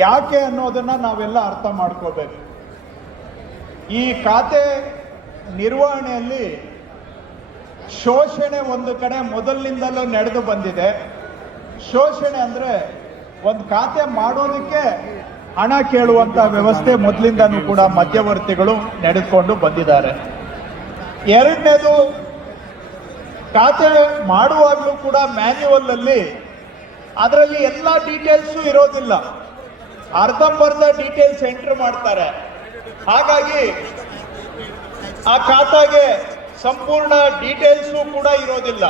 ಯಾಕೆ ಅನ್ನೋದನ್ನ ನಾವೆಲ್ಲ ಅರ್ಥ ಮಾಡ್ಕೋಬೇಕು. ಈ ಖಾತೆ ನಿರ್ವಹಣೆಯಲ್ಲಿ ಶೋಷಣೆ ಒಂದು ಕಡೆ ಮೊದಲಿನಿಂದಲೂ ನಡೆದು ಬಂದಿದೆ. ಶೋಷಣೆ ಅಂದ್ರೆ ಒಂದು ಖಾತೆ ಮಾಡೋದಕ್ಕೆ ಹಣ ಕೇಳುವಂತ ವ್ಯವಸ್ಥೆ ಮೊದಲಿಂದನೂ ಕೂಡ ಮಧ್ಯವರ್ತಿಗಳು ನಡೆದುಕೊಂಡು ಬಂದಿದ್ದಾರೆ. ಎರಡನೇದು, ಖಾತೆ ಮಾಡುವಾಗಲೂ ಕೂಡ ಮ್ಯಾನ್ಯುವಲ್ ಅಲ್ಲಿ ಅದರಲ್ಲಿ ಎಲ್ಲ ಡೀಟೇಲ್ಸು ಇರೋದಿಲ್ಲ. ಅರ್ಧಂಬರ್ಧ ಡೀಟೇಲ್ಸ್ ಎಂಟರ್ ಮಾಡ್ತಾರೆ. ಹಾಗಾಗಿ ಆ ಖಾತಾಗೆ ಸಂಪೂರ್ಣ ಡೀಟೇಲ್ಸು ಕೂಡ ಇರೋದಿಲ್ಲ.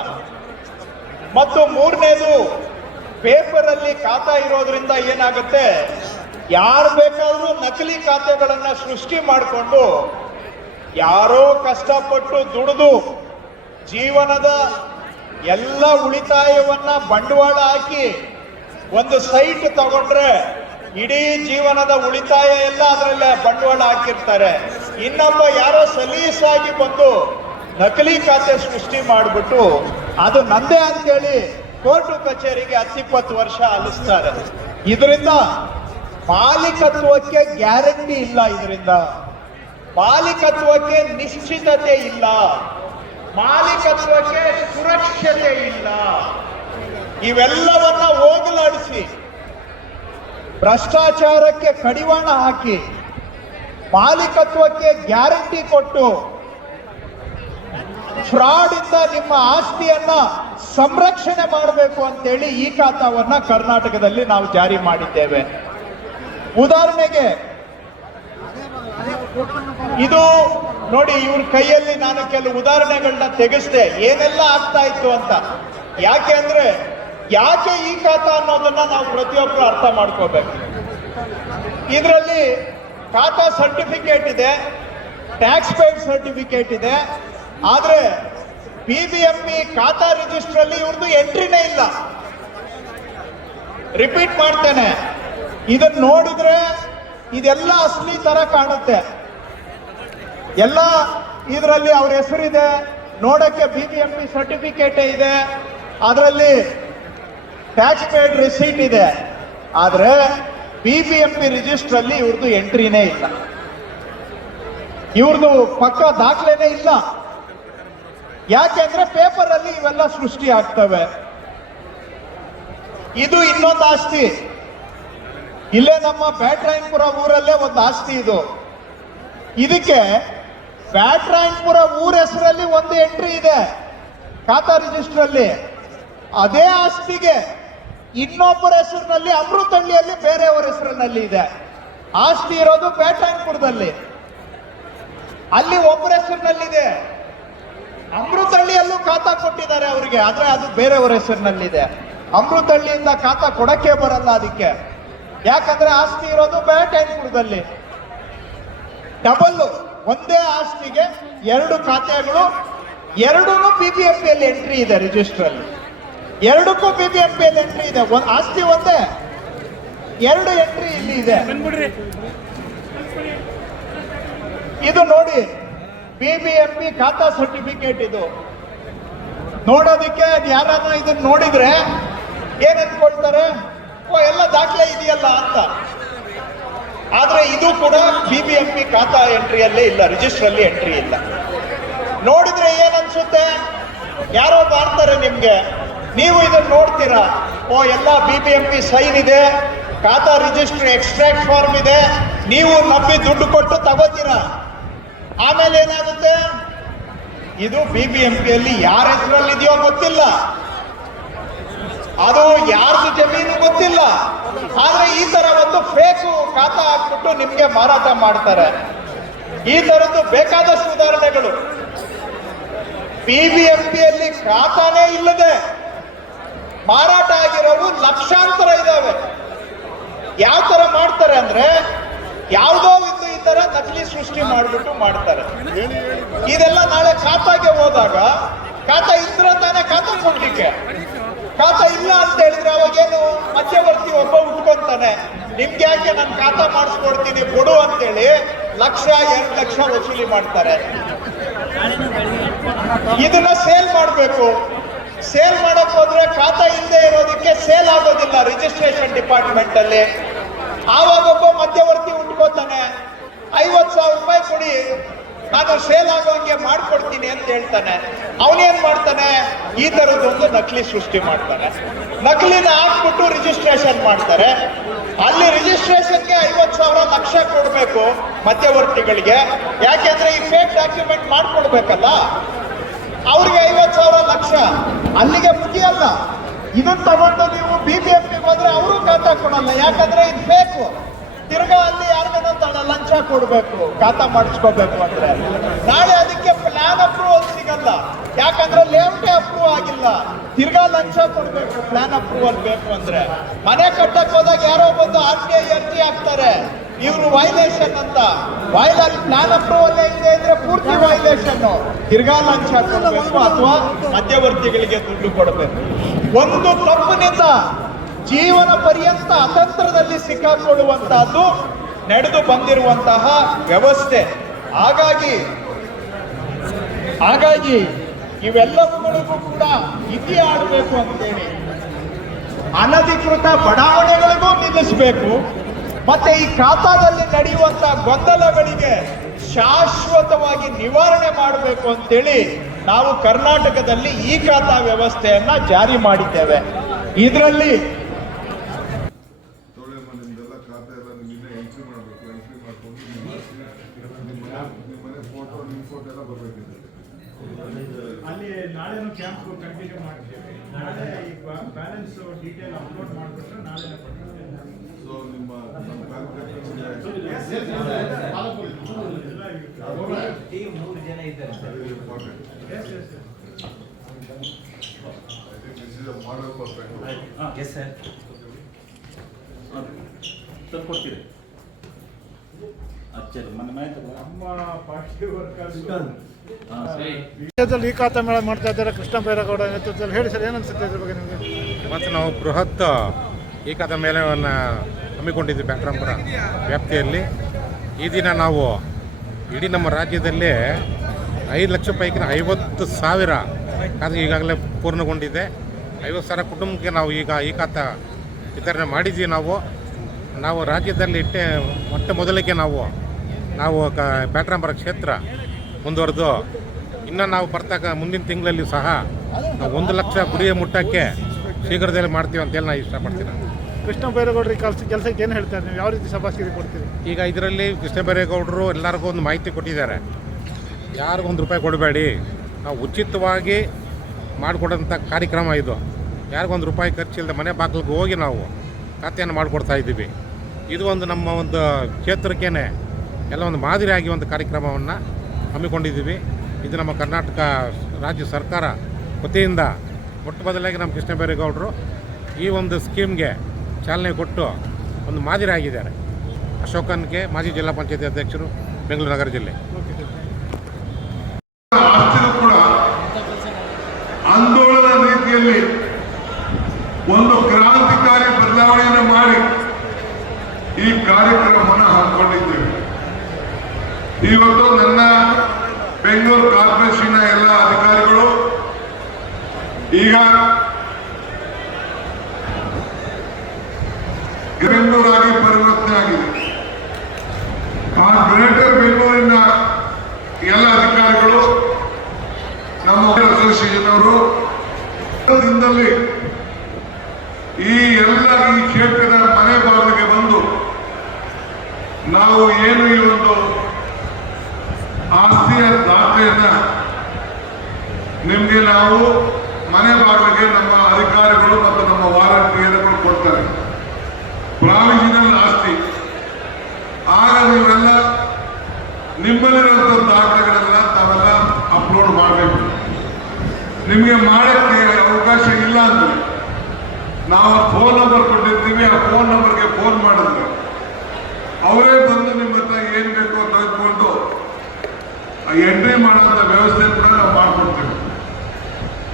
ಮತ್ತು ಮೂರನೇದು ಪೇಪರಲ್ಲಿ ಖಾತಾ ಇರೋದ್ರಿಂದ ಏನಾಗುತ್ತೆ? ಯಾರು ಬೇಕಾದರೂ ನಕಲಿ ಖಾತೆಗಳನ್ನ ಸೃಷ್ಟಿ ಮಾಡಿಕೊಂಡು ಯಾರೋ ಕಷ್ಟಪಟ್ಟು ದುಡಿದು ಜೀವನದ ಎಲ್ಲ ಉಳಿತಾಯವನ್ನ ಬಂಡವಾಳ ಹಾಕಿ ಒಂದು ಸೈಟ್ ತಗೊಂಡ್ರೆ ಇಡೀ ಜೀವನದ ಉಳಿತಾಯ ಎಲ್ಲ ಅದರಲ್ಲೇ ಬಂಡವಾಳ ಹಾಕಿರ್ತಾರೆ. ಇನ್ನೊಬ್ಬ ಯಾರೋ ಸಲೀಸಾಗಿ ಬಂದು ನಕಲಿ ಖಾತೆ ಸೃಷ್ಟಿ ಮಾಡಿಬಿಟ್ಟು ಅದು ನಂದೇ ಅಂತೇಳಿ ಕೋರ್ಟು ಕಚೇರಿಗೆ ಹತ್ತಿಪ್ಪತ್ತು ವರ್ಷ ಅಲಿಸ್ತಾರೆ. ಇದರಿಂದ ಮಾಲೀಕತ್ವಕ್ಕೆ ಗ್ಯಾರಂಟಿ ಇಲ್ಲ ಇದರಿಂದ. ಮಾಲೀಕತ್ವಕ್ಕೆ ನಿಶ್ಚಿತತೆ ಇಲ್ಲ. ಮಾಲೀಕತ್ವಕ್ಕೆ ಸುರಕ್ಷತೆ ಇಲ್ಲ. ಇವೆಲ್ಲವನ್ನ ಹೋಗಲಾಡಿಸಿ ಭ್ರಷ್ಟಾಚಾರಕ್ಕೆ ಕಡಿವಾಣ ಹಾಕಿ ಮಾಲೀಕತ್ವಕ್ಕೆ ಗ್ಯಾರಂಟಿ ಕೊಟ್ಟು ಫ್ರಾಡ್ ಇಂದ ನಿಮ್ಮ ಆಸ್ತಿಯನ್ನ ಸಂರಕ್ಷಣೆ ಮಾಡಬೇಕು ಅಂತೇಳಿ ಈ ಖಾತಾವನ್ನ ಕರ್ನಾಟಕದಲ್ಲಿ ನಾವು ಜಾರಿ ಮಾಡಿದ್ದೇವೆ. ಉದಾಹರಣೆಗೆ, ಇದು ನೋಡಿ ಇವ್ರ ಕೈಯಲ್ಲಿ ನಾನು ಕೆಲವು ಉದಾಹರಣೆಗಳನ್ನ ತೆಗೆಸ್ದೆ, ಏನೆಲ್ಲ ಆಗ್ತಾ ಇತ್ತು ಅಂತ. ಯಾಕೆ ಅಂದ್ರೆ ಯಾಕೆ ಈ ಖಾತಾ ಅನ್ನೋದನ್ನ ನಾವು ಪ್ರತಿಯೊಬ್ಬರು ಅರ್ಥ ಮಾಡ್ಕೋಬೇಕು. ಇದರಲ್ಲಿ ಖಾತಾ ಸರ್ಟಿಫಿಕೇಟ್ ಇದೆ ಟ್ಯಾಕ್ಸ್ ಪೇಡ್ ಸರ್ಟಿಫಿಕೇಟ್ ಇದೆ, ಆದ್ರೆ ಬಿ ಬಿ ಎಂ ಪಿ ಖಾತಾ ರಿಜಿಸ್ಟರ್ ಅಲ್ಲಿ ಇವ್ರದ್ದು ಎಂಟ್ರಿನೇ ಇಲ್ಲ. ರಿಪೀಟ್ ಮಾಡ್ತೇನೆ ಇದನ್ನ ನೋಡಿದ್ರೆ ಇದೆಲ್ಲ ಅಸಲಿ ತರ ಕಾಣುತ್ತೆ. ಎಲ್ಲ ಇದರಲ್ಲಿ ಅವ್ರ ಹೆಸರಿದೆ, ನೋಡಕ್ಕೆ ಬಿ ಬಿ ಎಂ ಪಿ ಸರ್ಟಿಫಿಕೇಟೇ ಇದೆ, ಅದರಲ್ಲಿ ಟ್ಯಾಕ್ಸ್ ಪೇಡ್ ರಿಸೀಟ್ ಇದೆ. ಆದ್ರೆ B B M P register ಅಲ್ಲಿ ಇವ್ರದ್ದು ಎಂಟ್ರಿನೇ ಇಲ್ಲ. ಇವ್ರದ್ದು ಪಕ್ಕ ದಾಖಲೆನೇ ಇಲ್ಲ. ಯಾಕೆಂದ್ರೆ ಪೇಪರ್ ಅಲ್ಲಿ ಇವೆಲ್ಲ ಸೃಷ್ಟಿ ಆಗ್ತವೆ. ಇದು ಇನ್ನೊಂದು ಆಸ್ತಿ. ಇಲ್ಲೇ ನಮ್ಮ ಬ್ಯಾಟ್ರಾಯನ್ಪುರ ಊರಲ್ಲೇ ಒಂದು ಆಸ್ತಿ ಇದು. ಇದಕ್ಕೆ ಬ್ಯಾಟ್ರಾಯನ್ಪುರ ಊರ ಹೆಸರಲ್ಲಿ ಒಂದು ಎಂಟ್ರಿ ಇದೆ. ಖಾತಾ ರಿಜಿಸ್ಟರ್ ಅಲ್ಲಿ. ಅದೇ ಆಸ್ತಿಗೆ ಇನ್ನೊಬ್ಬರ ಹೆಸರಿನಲ್ಲಿ ಅಮೃತಹಳ್ಳಿಯಲ್ಲಿ ಬೇರೆಯವರ ಹೆಸರಿನಲ್ಲಿ ಇದೆ. ಆಸ್ತಿ ಇರೋದು ಬ್ಯಾಟ್ರಾಯನ್ಪುರದಲ್ಲಿ ಅಲ್ಲಿ ಒಬ್ಬರ ಹೆಸರಿನಲ್ಲಿದೆ. ಅಮೃತಹಳ್ಳಿಯಲ್ಲೂ ಖಾತಾ ಕೊಟ್ಟಿದ್ದಾರೆ ಅವರಿಗೆ, ಆದ್ರೆ ಅದು ಬೇರೆಯವರ ಹೆಸರಿನಲ್ಲಿದೆ. ಅಮೃತಹಳ್ಳಿಯಿಂದ ಖಾತಾ ಕೊಡಕ್ಕೆ ಬರಲ್ಲ ಅದಕ್ಕೆ. ಯಾಕಂದ್ರೆ ಆಸ್ತಿ ಇರೋದು ಬ್ಯಾಟ್ರಾಯನ್ಪುರದಲ್ಲಿ ಡಬಲ್ ಒಂದೇ ಆಸ್ತಿಗೆ ಎರಡು ಖಾತೆಗಳು ಎರಡೂ ಬಿ ಬಿ ಎಫ್ ಎಂಟ್ರಿ ಇದೆ ರಿಜಿಸ್ಟರ್ ಅಲ್ಲಿ. ಎರಡಕ್ಕೂ B B M P entry ಇದೆ. ಒಂದ್ ಆಸ್ತಿ ಒಂದೇ. ಎರಡು ಎಂಟ್ರಿ ಇಲ್ಲಿ ಇದೆ. ಇದು ನೋಡಿ ಬಿ ಬಿ ಎಂ ಪಿ ಖಾತಾ ಸರ್ಟಿಫಿಕೇಟ್ ಇದು. ನೋಡೋದಕ್ಕೆ ಯಾರನ್ನ ಇದನ್ನ ನೋಡಿದ್ರೆ ಏನ್ ಅನ್ಕೊಳ್ತಾರೆ? ಓ ಎಲ್ಲ ದಾಖಲೆ ಇದೆಯಲ್ಲ ಅಂತ. ಆದ್ರೆ ಇದು ಕೂಡ ಬಿ ಬಿ ಎಂ ಪಿ ಖಾತಾ ಎಂಟ್ರಿಯಲ್ಲೇ ಇಲ್ಲ ರಿಜಿಸ್ಟರ್ ಅಲ್ಲಿ ಎಂಟ್ರಿ ಇಲ್ಲ. ನೋಡಿದ್ರೆ ಏನ್ ಅನ್ಸುತ್ತೆ? ಯಾರೋ ಮಾಡ್ತಾರೆ ನಿಮ್ಗೆ. ನೀವು ಇದನ್ನು ನೋಡ್ತೀರಾ? ಓ, ಎಲ್ಲ B B M P sign ಇದೆ, ಖಾತಾ ರಿಜಿಸ್ಟರ್ ಎಕ್ಸ್ಟ್ರಾಕ್ಟ್ ಫಾರ್ಮ್ ಇದೆ, ನೀವು ನಂಬಿ ದುಡ್ಡು ಕೊಟ್ಟು ತಗೋತೀರಾ? ಆಮೇಲೆ ಏನಾಗುತ್ತೆ? ಇದು ಬಿ ಬಿ ಎಂ ಪಿಯಲ್ಲಿ ಯಾರ ಹೆಸರಲ್ಲಿ ಇದೆಯೋ ಗೊತ್ತಿಲ್ಲ. ಅದು ಯಾರ್ದು ಜಮೀನು ಗೊತ್ತಿಲ್ಲ. ಆದ್ರೆ ಈ ತರ ಒಂದು ಫೇಕ್ ಖಾತಾ ಹಾಕ್ಬಿಟ್ಟು ನಿಮ್ಗೆ ಮಾರಾಟ ಮಾಡ್ತಾರೆ. ಈ ತರದ್ದು ಬೇಕಾದಷ್ಟು ಉದಾಹರಣೆಗಳು. ಬಿ ಬಿ ಎಂ ಪಿಯಲ್ಲಿ ಖಾತಾನೇ ಇಲ್ಲದೆ ಮಾರಾಟ ಆಗಿರೋವು ಲಕ್ಷಾಂತರ ಇದಾವೆ. ಯಾವ ತರ ಮಾಡ್ತಾರೆ ಅಂದ್ರೆ ಯಾವುದೋ ಒಂದು ಈ ತರ ನಕಲಿ ಸೃಷ್ಟಿ ಮಾಡಿಬಿಟ್ಟು ಮಾಡ್ತಾರೆ. ಇದೆಲ್ಲ ನಾಳೆ ಖಾತಾಗೆ ಹೋದಾಗ, ಖಾತಾ ಇದ್ರೆ ತಾನೇ ಖಾತಾ ಕೊಡ್ಲಿಕ್ಕೆ. ಖಾತಾ ಇಲ್ಲ ಅಂತ ಹೇಳಿದ್ರೆ ಅವಾಗೇನು ಮಧ್ಯವರ್ತಿ ಒಬ್ಬ ಉಟ್ಕೊಂತಾನೆ. ನಿಮ್ಗೆ ಯಾಕೆ ನಾನು ಖಾತಾ ಮಾಡಿಸ್ಕೊಡ್ತೀನಿ ಕೊಡು ಅಂತೇಳಿ ಲಕ್ಷ ಎರಡು ಲಕ್ಷ ವಸೂಲಿ ಮಾಡ್ತಾರೆ. ಇದನ್ನ ಸೇಲ್ ಮಾಡಬೇಕು. ಸೇಲ್ ಮಾಡಕ್ ಹೋದ್ರೆ ಖಾತಾ ಇಲ್ಲದೆ ಇರೋದಕ್ಕೆ ಸೇಲ್ ಆಗೋದಿಲ್ಲ ರಿಜಿಸ್ಟ್ರೇಷನ್ ಡಿಪಾರ್ಟ್ಮೆಂಟ್ ಅಲ್ಲಿ. ಆವಾಗ ಒಬ್ಬ ಮಧ್ಯವರ್ತಿ ಉಟ್ಕೋತಾನೆ, ಐವತ್ತು ಸಾವಿರ ರೂಪಾಯಿ ಕೊಡಿ, ನಾನು ಸೇಲ್ ಆಗೋಂಗೆ ಮಾಡ್ಕೊಡ್ತೀನಿ ಅಂತ ಹೇಳ್ತಾನೆ. ಅವನೇನ್ ಮಾಡ್ತಾನೆ? ಈ ತರದೊಂದು ನಕಲಿ ಸೃಷ್ಟಿ ಮಾಡ್ತಾನೆ. ನಕಲಿನ ಹಾಕ್ಬಿಟ್ಟು ರಿಜಿಸ್ಟ್ರೇಷನ್ ಮಾಡ್ತಾರೆ. ಅಲ್ಲಿ ರಿಜಿಸ್ಟ್ರೇಷನ್ಗೆ ಐವತ್ತು ಸಾವಿರ ಲಕ್ಷ ಕೊಡಬೇಕು ಮಧ್ಯವರ್ತಿಗಳಿಗೆ. ಯಾಕೆಂದ್ರೆ ಈ ಫೇಕ್ ಡಾಕ್ಯುಮೆಂಟ್ ಮಾಡ್ಕೊಡ್ಬೇಕಲ್ಲ? ಅವ್ರಿಗೆ ಐವತ್ತು ಸಾವಿರ ಲಕ್ಷ. ಅಲ್ಲಿಗೆ ಮುಗಿಯಲ್ಲ. ಇದನ್ನ ತಗೊಂಡು ನೀವು ಬಿ ಬಿ ಎಫ್ ಹೋದ್ರೆ ಅವರು ಖಾತಾ ಕೊಡಲ್ಲ. ಯಾಕಂದ್ರೆ ಇದು ಬೇಕು. ತಿರ್ಗಾ ಅಲ್ಲಿ ಯಾರಿಗೇನೋ ಲಂಚ ಕೊಡ್ಬೇಕು. ಖಾತಾ ಮಾಡಿಸ್ಕೋಬೇಕು ಅಂದ್ರೆ. ನಾಳೆ ಅದಕ್ಕೆ ಪ್ಲಾನ್ ಅಪ್ರೂವಲ್ ಸಿಗಲ್ಲ. ಯಾಕಂದ್ರೆ ಲೇಔಟೇ ಅಪ್ರೂವ್ ಆಗಿಲ್ಲ. ತಿರ್ಗಾ ಲಂಚ ಕೊಡ್ಬೇಕು. ಪ್ಲಾನ್ ಅಪ್ರೂವಲ್ ಬೇಕು ಅಂದ್ರೆ. ಮನೆ ಕಟ್ಟಕ್ ಹೋದಾಗ ಯಾರೋ ಬಂದು ಆರ್ ಟಿ ಐ ಅರ್ಜಿ ಹಾಕ್ತಾರೆ. ಇವರು ವೈಲೇಷನ್ ಅಂತ. ವೈಲಲ್ ಪ್ಲಾನ್ ಅಪ್ರೂವಲ್ ಇದೆ ಅಂದ್ರೆ ಪೂರ್ತಿ ವೈಲೇಷನ್ ತಿರ್ಗಾ ಲಂಚ ಅಥವಾ ಮಧ್ಯವರ್ತಿಗಳಿಗೆ ದುಡ್ಡು ಕೊಡಬೇಕು. ಒಂದು ತಪ್ಪಿನಿಂದ ಜೀವನ ಪರ್ಯಂತ ಅತಂತ್ರದಲ್ಲಿ ಸಿಕ್ಕಾಕೊಳ್ಳುವಂತಹದ್ದು ನಡೆದು ಬಂದಿರುವಂತಹ ವ್ಯವಸ್ಥೆ. ಹಾಗಾಗಿ ಹಾಗಾಗಿ ಇವೆಲ್ಲವುಗಳಿಗೂ ಕೂಡ ಇತಿ ಆಡಬೇಕು ಅಂತೇಳಿ. ಅನಧಿಕೃತ ಬಡಾವಣೆಗಳಿಗೂ ನಿಲ್ಲಿಸಬೇಕು. ಮತ್ತೆ ಈ ಖಾತಾದಲ್ಲಿ ನಡೆಯುವಂತ ಗೊಂದಲಗಳಿಗೆ ಶಾಶ್ವತವಾಗಿ ನಿವಾರಣೆ ಮಾಡಬೇಕು ಅಂತೇಳಿ ನಾವು ಕರ್ನಾಟಕದಲ್ಲಿ ಈ ಖಾತಾ ವ್ಯವಸ್ಥೆಯನ್ನ ಜಾರಿ ಮಾಡಿದ್ದೇವೆ. ಇದರಲ್ಲಿ ತೊಳೆಯಮ್ಮ ನಿಮ್ದೆಲ್ಲ ಖಾತೆ ಎಲ್ಲ ನಿನ್ನೆ ಎಂಟ್ರಿ ಮಾಡಬೇಕು ಎಂಟ್ರಿ ಮಾಡ್ಕೊಂಡು ನಿಮ್ಮ ನಿಮ್ಮ ಮನೆ- ಫೋಟೋ ನಿಮ್ಮ ಫೋಟೋ ಎಲ್ಲ ಬರಬೇಕಿದೆ ಅಲ್ಲಿ ನಾಳೆನೂ ಕ್ಯಾಂಪ್ ಕಂಟಿನ್ಯೂ ಮಾಡ್ತೇವೆ ನಾಳೆ ಈ ಬ್ಯಾಲೆನ್ಸ್ ಡೀಟೇಲ್ ಅಪ್ಲೋಡ್ ಮಾಡಿಬಿಟ್ರೆ ನಾಳೆ ರಾಜ್ಯದಲ್ಲಿ ಈ ಖಾತಾ ಮೇಳ ಮಾಡ್ತಾ ಇದ್ದಾರೆ. ಕೃಷ್ಣ ಬೈರೇಗೌಡ ನೇತೃತ್ವದಲ್ಲಿ. ಹೇಳಿ ಸರ್ ಏನನ್ಸುತ್ತೆ ಇದ್ರ ಬಗ್ಗೆ ನಿಮಗೆ? ಮತ್ತು ನಾವು ಬೃಹತ್ ಏಕಾದ ಮೇಳವನ್ನು ಹಮ್ಮಿಕೊಂಡಿದ್ವಿ ಬ್ಯಾಂಕ್ರಾಮ್ಪುರ ವ್ಯಾಪ್ತಿಯಲ್ಲಿ. ಈ ದಿನ ನಾವು ಇಡೀ ನಮ್ಮ ರಾಜ್ಯದಲ್ಲೇ ಐದು ಲಕ್ಷ ಪೈಕಿನ ಐವತ್ತು ಸಾವಿರ ಖಾತೆ ಈಗಾಗಲೇ ಪೂರ್ಣಗೊಂಡಿದೆ. ಐವತ್ತು ಸಾವಿರ ಕುಟುಂಬಕ್ಕೆ ನಾವು ಈಗ ಈ ಖಾತ ವಿತರಣೆ ಮಾಡಿದ್ವಿ ನಾವು. ನಾವು ರಾಜ್ಯದಲ್ಲಿ ಇಟ್ಟೆ ಮೊಟ್ಟ ಮೊದಲಿಗೆ ನಾವು ನಾವು ಕ ಬ್ಯಾಟ್ರಾಂಬರ ಕ್ಷೇತ್ರ ಮುಂದುವರೆದು ಇನ್ನು ನಾವು ಬರ್ತಕ್ಕ ಮುಂದಿನ ತಿಂಗಳಲ್ಲಿ ಸಹ ನಾವು ಒಂದು ಲಕ್ಷ ಗುರಿಯ ಮುಟ್ಟಕ್ಕೆ ಶೀಘ್ರದಲ್ಲೇ ಮಾಡ್ತೀವಿ ಅಂತೇಳಿ ನಾನು ಇಷ್ಟಪಡ್ತೀನಿ. ಕೃಷ್ಣ ಬೈರೇಗೌಡರ ಕೆಲಸ ಕೆಲಸಕ್ಕೆ ಏನು ಹೇಳ್ತಾರೆ? ನೀವು ಯಾವ ರೀತಿ ಸಭಾಸ್ಕಿರಿ ಕೊಡ್ತೀರಿ? ಈಗ ಇದರಲ್ಲಿ ಕೃಷ್ಣ ಬೈರೇಗೌಡರು ಎಲ್ಲರಿಗೂ ಒಂದು ಮಾಹಿತಿ ಕೊಟ್ಟಿದ್ದಾರೆ. ಯಾರಿಗೂ ಒಂದು ರೂಪಾಯಿ ಕೊಡಬೇಡಿ. ನಾವು ಉಚಿತವಾಗಿ ಮಾಡಿಕೊಡೋಂಥ ಕಾರ್ಯಕ್ರಮ ಇದು. ಯಾರಿಗೊಂದು ರೂಪಾಯಿ ಖರ್ಚಿಲ್ಲದೆ ಮನೆ ಬಾಗಿಲಿಗೆ ಹೋಗಿ ನಾವು ಖಾತೆಯನ್ನು ಮಾಡಿಕೊಡ್ತಾ ಇದ್ದೀವಿ. ಇದು ಒಂದು ನಮ್ಮ ಒಂದು ಕ್ಷೇತ್ರಕ್ಕೇ ಎಲ್ಲ ಒಂದು ಮಾದರಿಯಾಗಿ ಒಂದು ಕಾರ್ಯಕ್ರಮವನ್ನು ಹಮ್ಮಿಕೊಂಡಿದ್ದೀವಿ. ಇದು ನಮ್ಮ ಕರ್ನಾಟಕ ರಾಜ್ಯ ಸರ್ಕಾರ ವತಿಯಿಂದ, ಮೊಟ್ಟ ಮೊದಲಾಗಿ ನಮ್ಮ ಕೃಷ್ಣ ಬೈರೇಗೌಡರು ಈ ಒಂದು ಸ್ಕೀಮ್ಗೆ ಚಾಲನೆ ಕೊಟ್ಟು ಒಂದು ಮಾದರಿ ಆಗಿದ್ದಾರೆ. ಅಶೋಕನ್ಗೆ ಮಾಜಿ ಜಿಲ್ಲಾ ಪಂಚಾಯತಿ ಅಧ್ಯಕ್ಷರು ಬೆಂಗಳೂರು ನಗರ ಜಿಲ್ಲೆ. ಕೂಡ ಆಂದೋಲನ ರೀತಿಯಲ್ಲಿ ಒಂದು ಕ್ರಾಂತಿಕಾರಿ ಬದಲಾವಣೆಯನ್ನು ಮಾಡಿ ಈ ಕಾರ್ಯಕ್ರಮವನ್ನು ಹಾಕೊಂಡಿದ್ದೇವೆ ಇವತ್ತು ನನ್ನ ಬೆಂಗಳೂರು ಕಾರ್ಪೊರೇಷನ್ನ ಎಲ್ಲ ಅಧಿಕಾರಿಗಳು, ಈಗ বিভিন্ন রাগে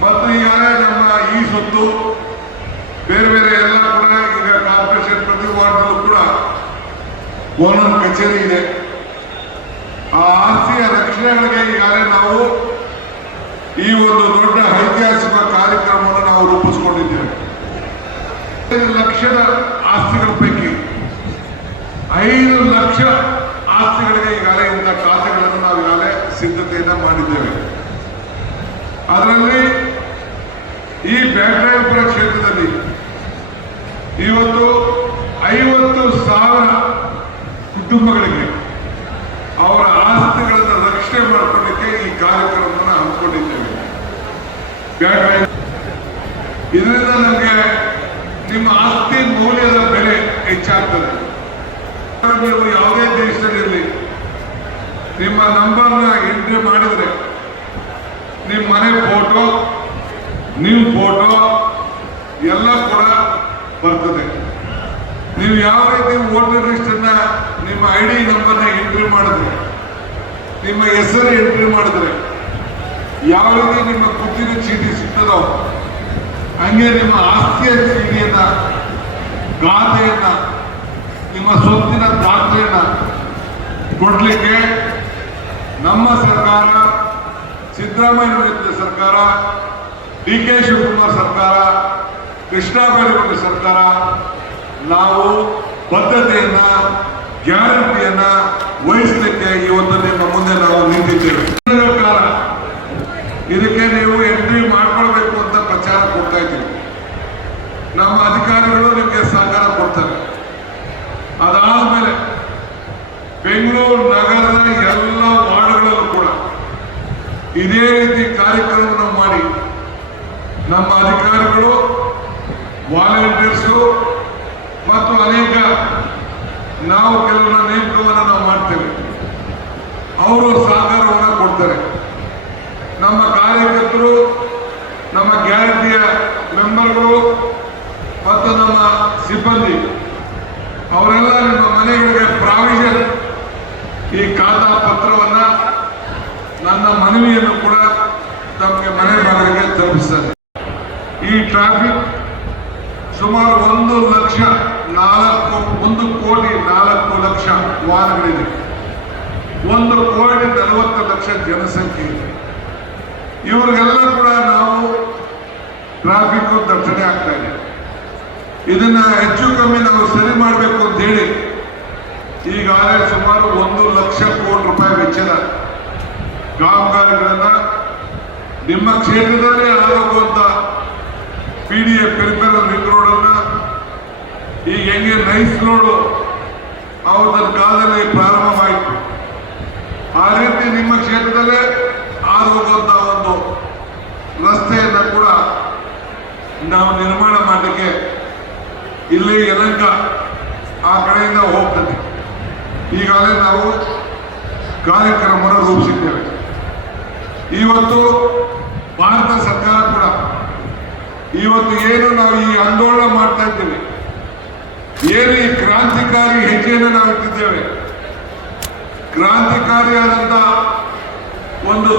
ಮತ್ತು ಈಗಾಗಲೇ ನಮ್ಮ ಈ ಸೊತ್ತು ಬೇರೆ ಬೇರೆ ಎಲ್ಲ ಕೂಡ ಈಗ ಕಾರ್ಪೊರೇಷನ್ ಪ್ರತಿ ವಾರ್ಡ್ನಲ್ಲೂ ಕೂಡ ಓನರ್ ಕಚೇರಿ ಇದೆ. ಆ ಆಸ್ತಿಯ ರಕ್ಷಣೆಗಳಿಗೆ ಈಗಾಗಲೇ ನಾವು ಈ ಒಂದು ದೊಡ್ಡ ಐತಿಹಾಸಿಕ ಕಾರ್ಯಕ್ರಮವನ್ನು ನಾವು ರೂಪಿಸಿಕೊಂಡಿದ್ದೇವೆ. ಲಕ್ಷದ ಆಸ್ತಿಗಳ ಪೈಕಿ ಐದು ಲಕ್ಷ ಆಸ್ತಿಗಳಿಗೆ ಈಗಾಗಲೇ ಇಂಥ ಖಾತೆಗಳನ್ನು ನಾವು ಈಗಾಗಲೇ ಸಿದ್ಧತೆಯನ್ನು ಮಾಡಿದ್ದೇವೆ. ಅದರಲ್ಲಿ ಈ ಬ್ಯಾಟರಾಯಪುರ ಕ್ಷೇತ್ರದಲ್ಲಿ ಇವತ್ತು ಐವತ್ತು ಸಾವಿರ ಕುಟುಂಬಗಳಿಗೆ ಅವರ ಆಸ್ತಿಗಳನ್ನು ರಕ್ಷಣೆ ಮಾಡಿಕೊಳ್ಳಿಕ್ಕೆ ಈ ಕಾರ್ಯಕ್ರಮವನ್ನು ಹಮ್ಮಿಕೊಂಡಿದ್ದೇವೆ. ಇದರಿಂದ ನಮಗೆ ನಿಮ್ಮ ಆಸ್ತಿ ಮೌಲ್ಯದ ಬೆಲೆ ಹೆಚ್ಚಾಗ್ತದೆ. ನೀವು ಯಾವುದೇ ದೇಶದಲ್ಲಿರಲಿ ನಿಮ್ಮ ನಂಬರ್ನ ಎಂಟ್ರಿ ಮಾಡಿದರೆ ನಿಮ್ಮ ಮನೆ ಫೋಟೋ ನಿಮ್ಮ ಫೋಟೋ ಎಲ್ಲ ಕೂಡ ಬರ್ತದೆ. ನೀವು ಯಾವ ರೀತಿ ವೋಟರ್ ಲಿಸ್ಟ್ ಅನ್ನ ನಿಮ್ಮ ಐ ಡಿ ನಂಬರ್ನ ಎಂಟ್ರಿ ಮಾಡಿದ್ರೆ, ನಿಮ್ಮ ಹೆಸರು ಎಂಟ್ರಿ ಮಾಡಿದ್ರೆ, ಯಾವ ರೀತಿ ನಿಮ್ಮ ಕುತ್ತಿನ ಚೀಟಿ ಸಿಗ್ತದೋ, ಹಂಗೆ ನಿಮ್ಮ ಆಸ್ತಿಯ ಚೀಟಿಯನ್ನ ಗಾದೆಯನ್ನ ನಿಮ್ಮ ಸ್ವತ್ತಿನ ದಾಖಲೆಯನ್ನ ಕೊಡಲಿಕ್ಕೆ ನಮ್ಮ ಸರ್ಕಾರ, ಸಿದ್ದರಾಮಯ್ಯ ಸರ್ಕಾರ ಡಿ ಕೆ ಶಿವಕುಮಾರ್ ಸರ್ಕಾರ ಕೃಷ್ಣ ಬೈರೇಗೌಡ ಸರ್ಕಾರ ನಾವು ಬದ್ಧತೆಯನ್ನ ಗ್ಯಾರಂಟಿಯನ್ನ ವಹಿಸಲಿಕ್ಕೆ ಇವತ್ತು ನಿಮ್ಮ ಮುಂದೆ ನಾವು ನಿಂತಿದ್ದೇವೆ ಇದರ ಕಾಲ ಇದಕ್ಕೆ ನೀವು ಎಂಟ್ರಿ ಮಾಡ್ಕೊಳ್ಬೇಕು ಅಂತ ಪ್ರಚಾರ ಕೊಡ್ತಾ ಇದ್ದೀವಿ ನಮ್ಮ ಅಧಿಕಾರಿಗಳು ನಿಮಗೆ ಸಹಕಾರ ಕೊಡ್ತಾರೆ ಅದಾದ್ಮೇಲೆ ಬೆಂಗಳೂರು ನಗರದ ಎಲ್ಲ ವಾರ್ಡ್ಗಳಲ್ಲೂ ಕೂಡ ಇದೇ ರೀತಿ ಕಾರ್ಯಕ್ರಮವನ್ನು ಮಾಡಿ ನಮ್ಮ ಅಧಿಕಾರಿಗಳು ವಾಲಂಟಿಯರ್ಸು ಮತ್ತು ಅನೇಕ ನಾವು ಕೆಲವರ ನೇಮಕವನ್ನು ನಾವು ಮಾಡ್ತೇವೆ. ಅವರು ಸಹಕಾರವನ್ನು ಕೊಡ್ತಾರೆ. ನಮ್ಮ ಕಾರ್ಯಕರ್ತರು, ನಮ್ಮ ಗ್ಯಾರಂಟಿಯ ಮೆಂಬರ್ಗಳು ಮತ್ತು ನಮ್ಮ ಸಿಬ್ಬಂದಿ, ಅವರೆಲ್ಲ ನಿಮ್ಮ ಮನೆಗಳಿಗೆ ಪ್ರಾವಿಷನ್ ಈ ಖಾತಾ ಪತ್ರವನ್ನು ನನ್ನ ಮನವಿಯನ್ನು ಕೂಡ ತಮಗೆ ಮನೆ ಬಾಗಿಲಿಗೆ ತಲುಪಿಸ್ತಾರೆ. ಈ ಟ್ರಾಫಿಕ್ ಸುಮಾರು ಒಂದು ಲಕ್ಷ ನಾಲ್ಕು, ಒಂದು ಕೋಟಿ ನಾಲ್ಕು ಲಕ್ಷ ವಾರಗಳಿದೆ ಒಂದು ಕೋಟಿ ನಲವತ್ತು ಲಕ್ಷ ಜನಸಂಖ್ಯೆ ಇದೆ. ಇವರಿಗೆಲ್ಲ ಕೂಡ ನಾವು ಟ್ರಾಫಿಕ್ ದಟ್ಟಣೆ ಆಗ್ತಾ ಇದೆ. ಇದನ್ನ ಹೆಚ್ಚು ಕಮ್ಮಿ ನಾವು ಸರಿ ಮಾಡಬೇಕು ಅಂತ ಹೇಳಿ ಈಗಾಗಲೇ ಸುಮಾರು ಒಂದು ಲಕ್ಷ ಕೋಟಿ ರೂಪಾಯಿ ವೆಚ್ಚದ ಕಾಮಗಾರಿಗಳನ್ನ ನಿಮ್ಮ ಕ್ಷೇತ್ರದಲ್ಲೇ ಆಗೋಗುವಂತ P D A peripheral ring road ಅನ್ನ ಈಗ ಹೆಂಗೆ ನೈಸ್ ರೋಡು ಅವರ ಕಾಲದಲ್ಲಿ ಪ್ರಾರಂಭವಾಯಿತು. ಆ ರೀತಿ ನಿಮ್ಮ ಕ್ಷೇತ್ರದಲ್ಲೇ ಆಗುವಂತ ಒಂದು ರಸ್ತೆಯನ್ನು ಕೂಡ ನಾವು ನಿರ್ಮಾಣ ಮಾಡಲಿಕ್ಕೆ ಇಲ್ಲಿ ಯಲಂಕ ಆ ಕಡೆಯಿಂದ ಹೋಗ್ತದೆ. ಈಗಾಗಲೇ ನಾವು ಕಾರ್ಯಕ್ರಮವನ್ನು ರೂಪಿಸಿದ್ದೇವೆ. ಇವತ್ತು ಭಾರತ ಸರ್ಕಾರ ಇವತ್ತು ಏನು ನಾವು ಈ ಆಂದೋಲನ ಮಾಡ್ತಾ ಇದ್ದೇವೆ? ಏನು ಈ ಕ್ರಾಂತಿಕಾರಿ ಹೆಜ್ಜೆಯನ್ನು ನಾವು ಇಟ್ಟಿದ್ದೇವೆ? ಕ್ರಾಂತಿಕಾರಿಯಾದಂತ ಒಂದು